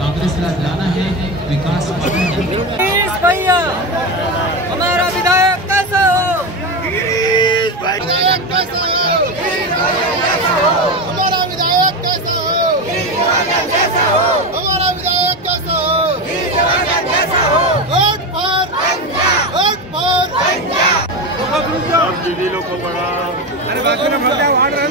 कांग्रेस का गाना है विकास भैया हमारा विधायक कैसा हो? विधायक कैसा हो? हमारा विधायक कैसा हो? हमारा विधायक कैसा हो? वोट फॉर दीदी लोग को बड़ा अरे बाकी ना भरता वाड़ रहे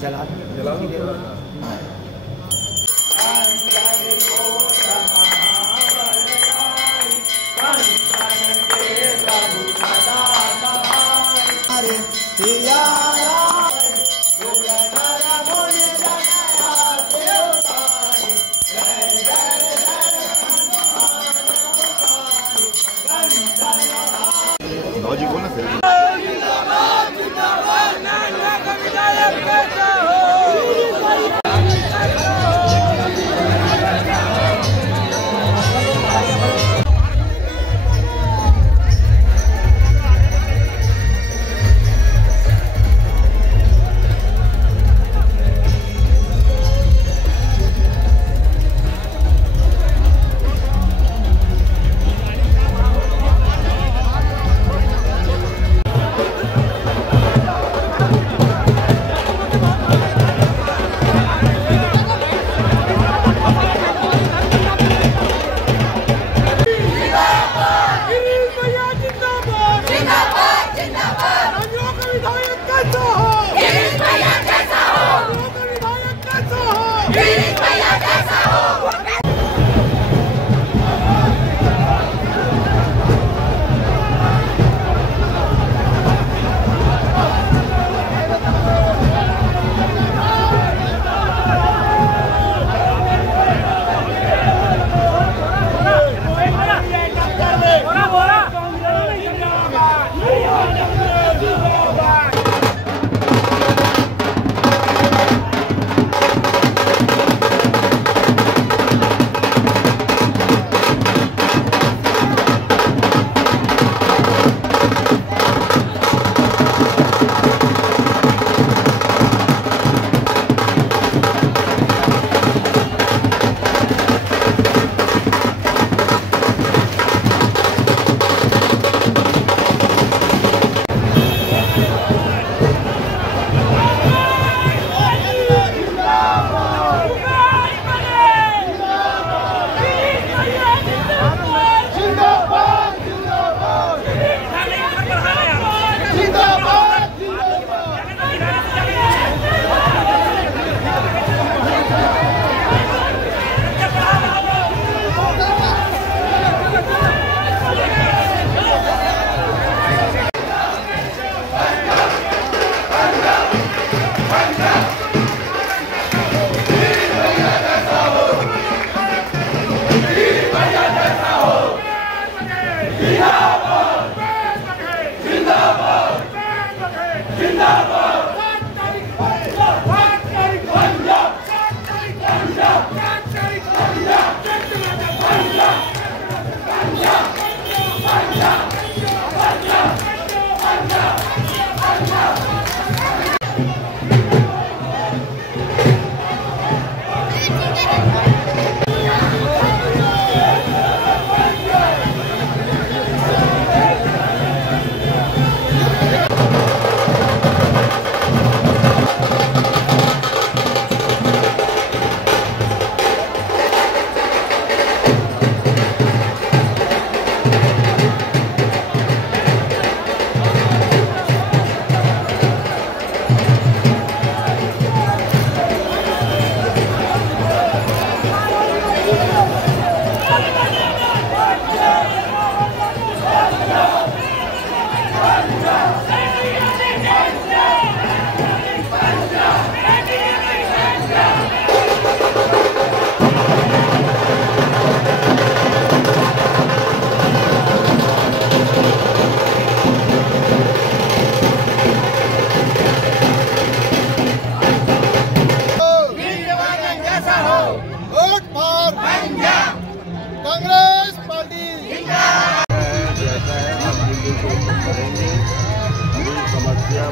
जला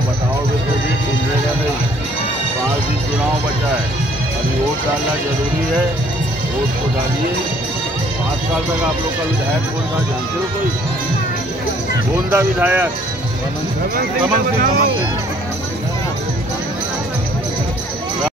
बताओगे तो भी सुनने का नहीं। 5 दिन चुनाव बचा है, अभी वोट डालना जरूरी है। वोट को डालिए। 5 साल तक आप लोग का विधायक कौन था जानते हो? कोई गोंदा विधायक रमन सिंह